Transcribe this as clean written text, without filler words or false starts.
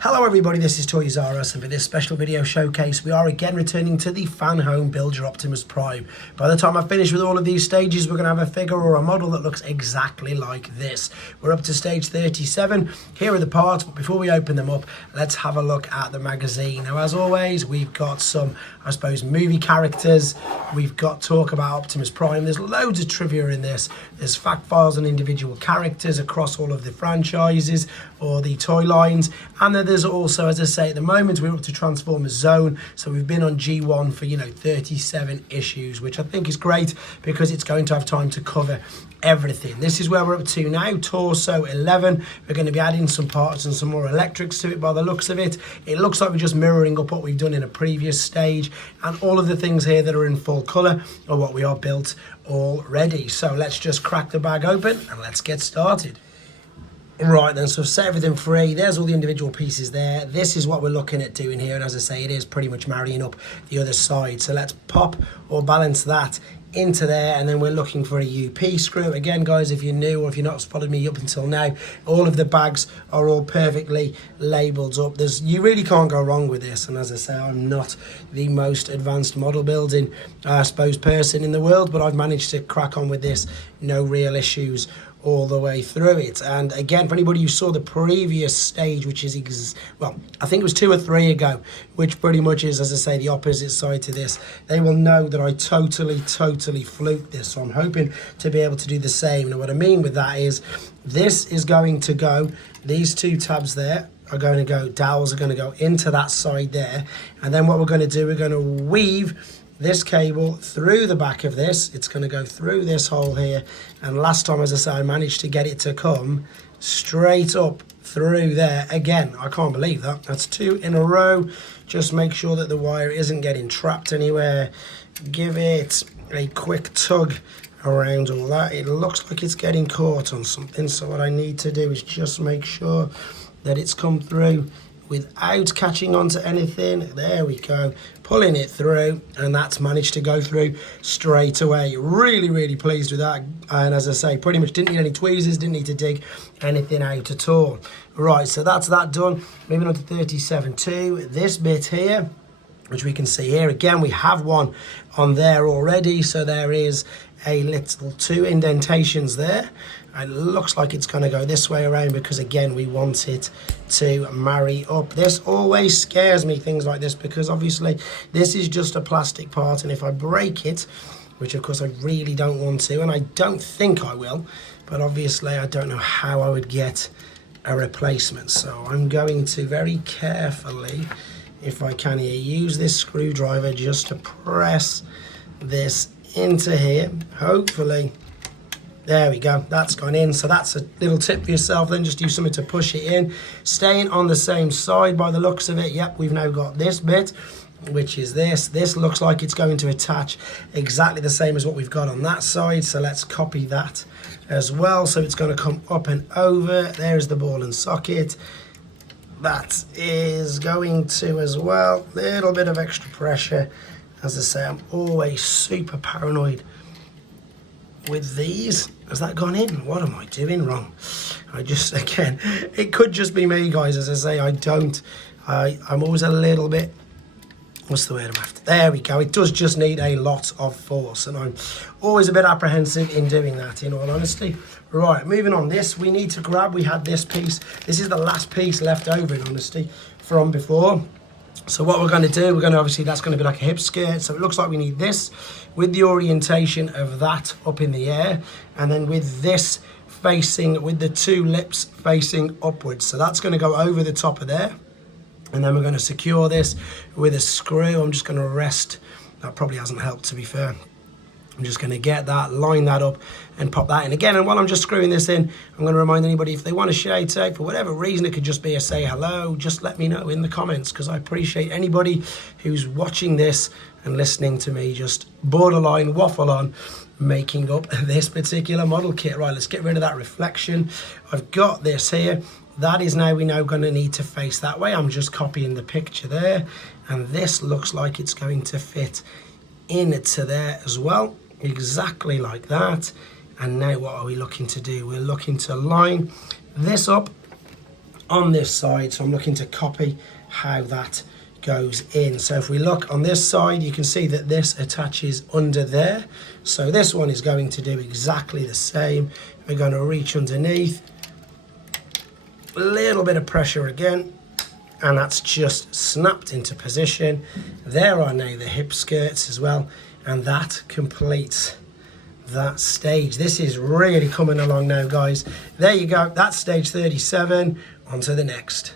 Hello everybody, this is Toys-R-Us, and for this special video showcase we are again returning to the fan home Build Your Optimus Prime. By the time I finish with all of these stages, we're going to have a figure or a model that looks exactly like this. We're up to stage 37. Here are the parts, but before we open them up, let's have a look at the magazine. Now, as always, we've got some, I suppose, movie characters. We've got talk about Optimus Prime. There's loads of trivia in this. There's fact files on individual characters across all of the franchises or the toy lines, and then there's also, as I say, at the moment we're up to Transformers Zone, so we've been on G1 for 37 issues, which I think is great because it's going to have time to cover everything. This is where we're up to now, Torso 11. We're going to be adding some parts and some more electrics to it by the looks of it. It looks like we're just mirroring up what we've done in a previous stage, and all of the things here that are in full colour are what we are built already. So let's just crack the bag open and let's get started. Right then, so set everything free. There's all the individual pieces there. This is what we're looking at doing here, and as I say, it is pretty much marrying up the other side. So let's pop or balance that into there, and then we're looking for a UP screw. Again, guys, if you're new or if you're not followed me up until now, all of the bags are all perfectly labelled up. You really can't go wrong with this, and as I say, I'm not the most advanced model building, I suppose, person in the world, but I've managed to crack on with this, no real issues all the way through it. And again, for anybody who saw the previous stage, which is well, I think it was 2 or 3 ago, which pretty much is, as I say, the opposite side to this, they will know that I totally fluked this. So I'm hoping to be able to do the same. Now what I mean with that is, this is going to go, these 2 tabs there are going to go, dowels are going to go into that side there, and then what we're going to do, we're going to weave this cable through the back of this. It's going to go through this hole here, and last time, as I say, I managed to get it to come straight up through there. Again, I can't believe that. That's 2 in a row. Just make sure that the wire isn't getting trapped anywhere. Give it a quick tug around all that. It looks like it's getting caught on something, so what I need to do is just make sure that it's come through without catching onto anything. There we go, pulling it through, and that's managed to go through straight away. Really pleased with that, and as I say, pretty much didn't need any tweezers, didn't need to dig anything out at all. Right, so that's that done. Moving on to 37.2, this bit here, which we can see here, again we have one on there already, so there is a little 2 indentations there. It looks like it's going to go this way around because, again, we want it to marry up. This always scares me, things like this, because obviously this is just a plastic part, and if I break it, which of course I really don't want to, and I don't think I will, but obviously I don't know how I would get a replacement. So I'm going to very carefully, if I can here, use this screwdriver just to press this into here. Hopefully, there we go, that's gone in. So that's a little tip for yourself then, just use something to push it in. Staying on the same side by the looks of it. Yep, we've now got this bit, which is this. This looks like it's going to attach exactly the same as what we've got on that side, so let's copy that as well. So it's going to come up and over. There's the ball and socket. That is going to as well. Little bit of extra pressure. As I say, I'm always super paranoid with these. Has that gone in? What am I doing wrong? Again, it could just be me, guys. As I say, I'm always a little bit, what's the word I'm after? There we go. It does just need a lot of force, and I'm always a bit apprehensive in doing that, in all honesty. Right, moving on. This we need to grab. We had this piece. This is the last piece left over, in honesty, from before. So what we're going to do, obviously that's going to be like a hip skirt, so it looks like we need this with the orientation of that up in the air, and then with this facing, with the 2 lips facing upwards. So that's going to go over the top of there, and then we're going to secure this with a screw. I'm just going to rest, that probably hasn't helped, to be fair. I'm just going to get that, line that up, and pop that in again. And while I'm just screwing this in, I'm going to remind anybody, if they want to shout out for whatever reason, it could just be a say hello, just let me know in the comments, because I appreciate anybody who's watching this and listening to me just borderline waffle on making up this particular model kit. Right, let's get rid of that reflection. I've got this here. That is now, we're now going to need to face that way. I'm just copying the picture there, and this looks like it's going to fit into there as well. Exactly like that. And now what are we looking to do? We're looking to line this up on this side. So I'm looking to copy how that goes in. So if we look on this side, you can see that this attaches under there. So this one is going to do exactly the same. We're going to reach underneath, a little bit of pressure again, and that's just snapped into position. There are now the hip skirts as well, and that completes that stage. This is really coming along now, guys. There you go, that's stage 37. On to the next.